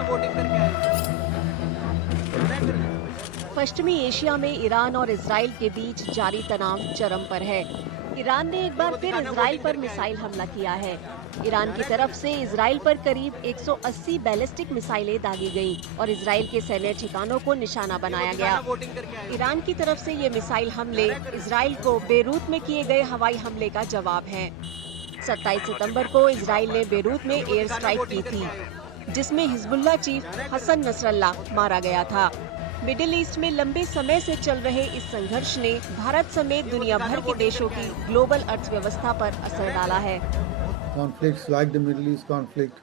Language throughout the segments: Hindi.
दिखाना वोटिंग करके आए। पश्चिमी एशिया में ईरान और इजराइल के बीच जारी तनाव चरम पर है। ईरान ने एक बार फिर इजराइल पर मिसाइल हमला किया है। ईरान की तरफ से इजराइल पर करीब 180 बैलिस्टिक मिसाइलें दागी गईं और इजराइल के सैन्य ठिकानों को निशाना बनाया गया। ईरान की तरफ से ये मिसाइल हमले इजराइल को बेरूत में किए गए हवाई हमले का जवाब है। 27 सितंबर को इजराइल ने बेरूत में एयर स्ट्राइक की थी, जिसमें हिजबुल्लाह चीफ हसन नसरल्ला मारा गया था। मिडिल ईस्ट में लंबे समय से चल रहे इस संघर्ष ने भारत समेत दुनिया भर के देशों की ग्लोबल अर्थव्यवस्था पर असर डाला है। Conflicts like the Middle East conflict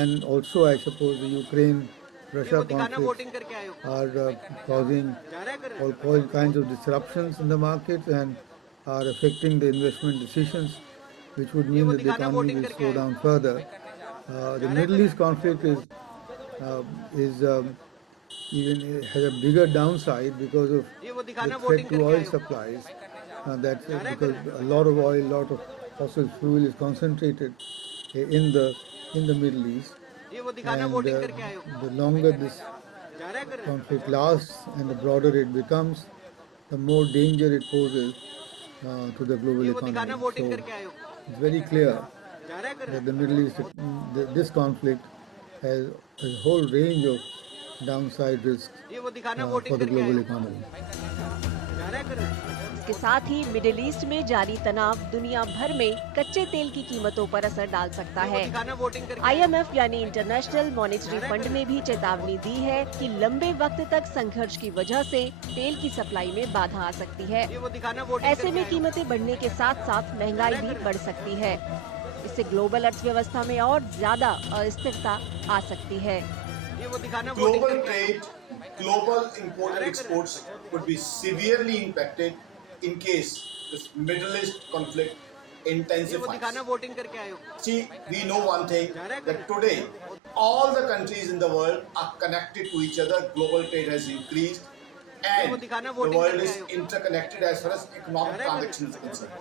and also I suppose the Ukraine-Russia conflict are causing all kinds of disruptions in the markets and are affecting the investment decisions, which would mean that the economy will slow down further. The Middle East conflict even has a bigger downside because of the threat to oil supplies. That's because a lot of oil, a lot of fossil fuel is concentrated in the Middle East, and the longer this conflict lasts and the broader it becomes, the more danger it poses to the global economy. So it's very clear that the Middle East, this conflict has a whole range of downside risks for the global economy. इसके साथ ही मिडिल ईस्ट में जारी तनाव दुनिया भर में कच्चे तेल की कीमतों पर असर डाल सकता है। IMF यानी इंटरनेशनल मॉनेटरी फंड ने भी चेतावनी दी है कि लंबे वक्त तक संघर्ष की वजह से तेल की सप्लाई में बाधा आ सकती है। ऐसे में कीमतें बढ़ने के साथ साथ महंगाई भी बढ़ सकती है। इससे ग्लोबल अर्थव्यवस्था में और ज्यादा अस्थिरता आ सकती है। Global trade, global import and exports would be severely impacted in case this Middle East conflict intensifies. See, we know one thing, that today all the countries in the world are connected to each other. Global trade has increased and the world is interconnected as far as economic transactions are concerned.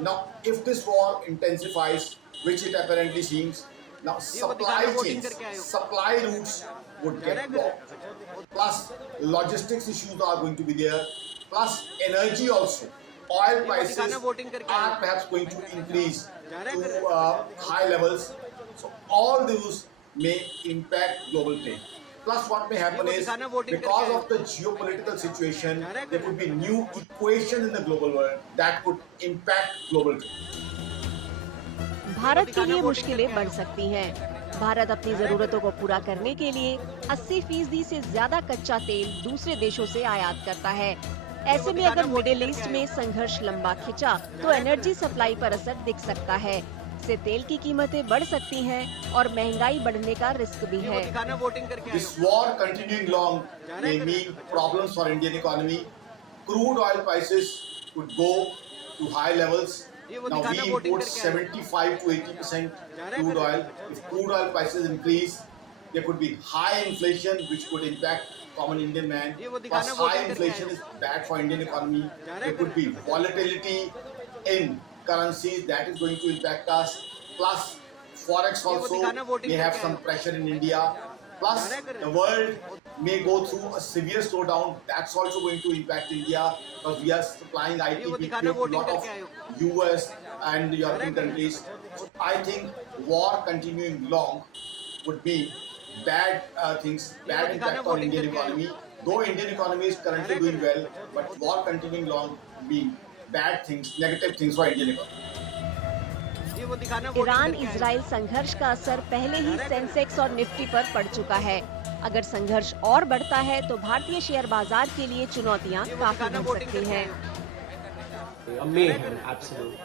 Now, if this war intensifies, which it apparently seems, now supply chains, supply routes would get blocked, plus logistics issues are going to be there, plus energy also. Oil prices are perhaps going to increase to high levels. So all those may impact global trade. Plus what may happen is, because of the geopolitical situation, there could be new equations in the global world that could impact global trade. Bharat के लिए मुश्किलें बढ़ सकती हैं। भारत अपनी जरूरतों को पूरा करने के लिए 80% से ज्यादा कच्चा तेल दूसरे देशों से आयात करता है। ऐसे में अगर मिडिल ईस्ट में संघर्ष लंबा खिंचा तो एनर्जी सप्लाई पर असर दिख सकता है। इससे तेल की कीमतें बढ़ सकती हैं और महंगाई बढ़ने का रिस्क भी है। This war continuing long may mean problems for Indian economy. Crude oil prices could go to high levels. Now we import 75 to 80% crude oil. If crude oil prices increase, there could be high inflation, which could impact common Indian man. Plus, high inflation is bad for Indian economy. There could be volatility in currencies that is going to impact us. Plus, forex also may have some pressure in India. Plus, the world may go through a severe slowdown. That's also going to impact India, because we are supplying IT to a lot of US and European countries. So I think war continuing long would be bad impact on Indian economy. Though Indian economy is currently doing well, but war continuing long would be bad things, negative things for Indian economy. Iran Israel संघर्ष का असर पहले ही सेंसेक्स और निफ्टी पर पड़ चुका है। अगर संघर्ष और बढ़ता है तो भारतीय शेयर बाजार के लिए चुनौतियां काफी बढ़ सकती हैं। Mayhem, absolutely.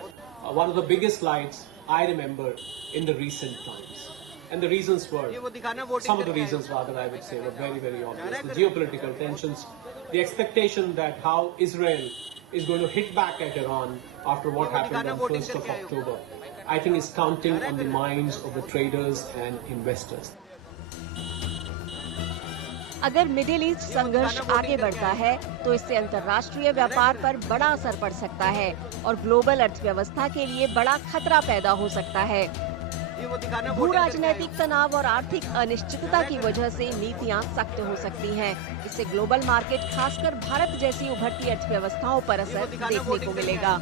One of the biggest slides I remember in the recent times. And the reasons were, some of the reasons rather I would say were very, very obvious. The geopolitical tensions, the expectation that how Israel is going to hit back at Iran after what happened on 1st of October, I think is counting on the minds of the traders and investors. अगर मिडिल ईस्ट संघर्ष आगे बढ़ता है तो इससे अंतर्राष्ट्रीय व्यापार पर बड़ा असर पड़ सकता है और ग्लोबल अर्थव्यवस्था के लिए बड़ा खतरा पैदा हो सकता है। भू राजनैतिक तनाव और आर्थिक अनिश्चितता की वजह से नीतियां सख्त हो सकती हैं। इससे ग्लोबल मार्केट, खासकर भारत जैसी उभरती अर्थव्यवस्थाओं पर असर देखने को मिलेगा।